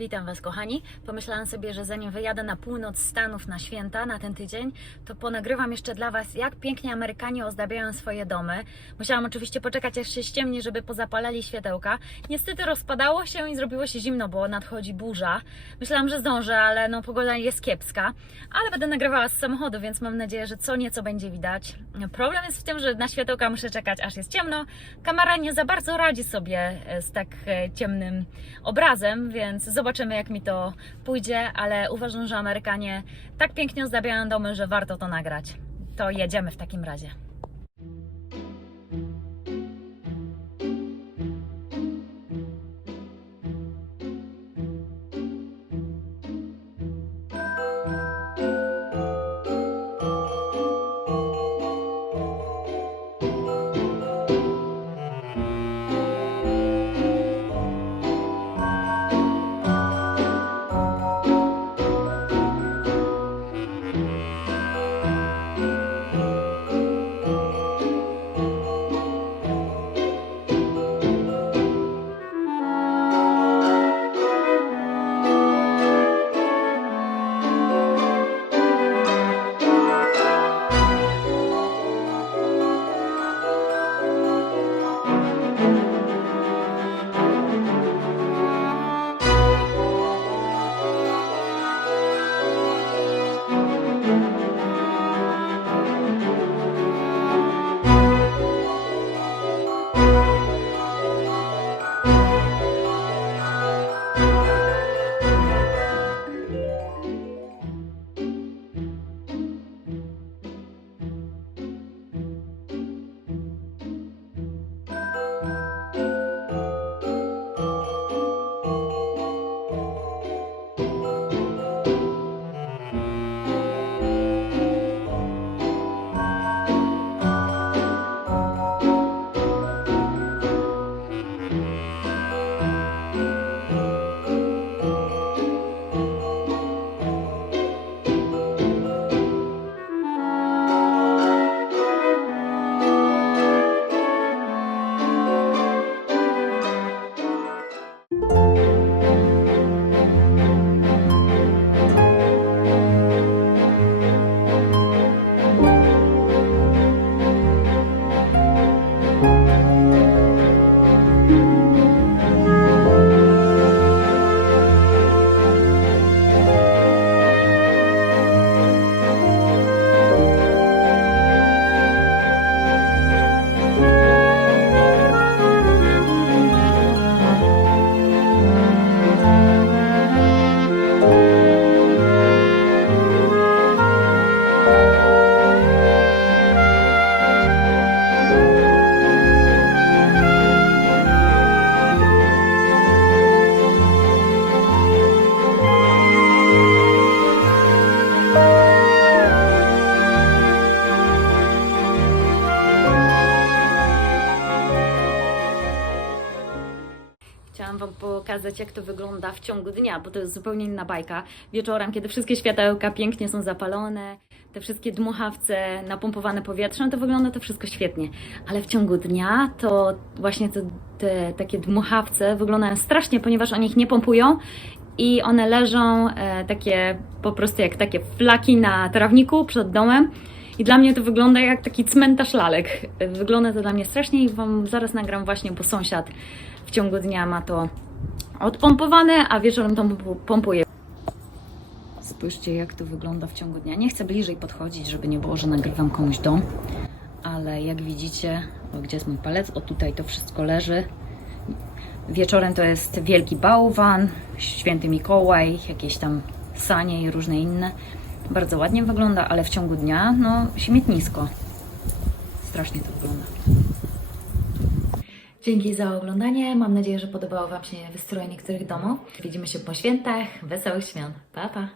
Witam Was, kochani. Pomyślałam sobie, że zanim wyjadę na północ Stanów na święta, na ten tydzień, to ponagrywam jeszcze dla Was, jak pięknie Amerykanie ozdabiają swoje domy. Musiałam oczywiście poczekać, aż się ściemni, żeby pozapalali światełka. Niestety rozpadało się i zrobiło się zimno, bo nadchodzi burza. Myślałam, że zdążę, ale no pogoda jest kiepska. Ale będę nagrywała z samochodu, więc mam nadzieję, że co nieco będzie widać. Problem jest w tym, że na światełka muszę czekać, aż jest ciemno. Kamera nie za bardzo radzi sobie e, z tak e, ciemnym obrazem, więc zobaczymy, jak mi to pójdzie, ale uważam, że Amerykanie tak pięknie ozdabiają domy, że warto to nagrać. To jedziemy w takim razie. Chciałam Wam pokazać, jak to wygląda w ciągu dnia, bo to jest zupełnie inna bajka. Wieczorem, kiedy wszystkie światełka pięknie są zapalone, te wszystkie dmuchawce, napompowane powietrzem, to wygląda to wszystko świetnie. Ale w ciągu dnia to właśnie te, te takie dmuchawce wyglądają strasznie, ponieważ oni ich nie pompują i one leżą e, takie po prostu jak takie flaki na trawniku przed domem. I dla mnie to wygląda jak taki cmentarz lalek. Wygląda to dla mnie strasznie i Wam zaraz nagram właśnie, bo sąsiad w ciągu dnia ma to odpompowane, a wieczorem to pompu- pompuje. Spójrzcie, jak to wygląda w ciągu dnia. Nie chcę bliżej podchodzić, żeby nie było, że nagrywam komuś dom, ale jak widzicie, o, gdzie jest mój palec? O, tutaj to wszystko leży. Wieczorem to jest wielki bałwan, święty Mikołaj, jakieś tam sanie i różne inne. Bardzo ładnie wygląda, ale w ciągu dnia, no, śmietnisko. Strasznie to wygląda. Dzięki za oglądanie. Mam nadzieję, że podobało Wam się wystroje niektórych domów. Widzimy się po świętach. Wesołych świąt. Pa, pa.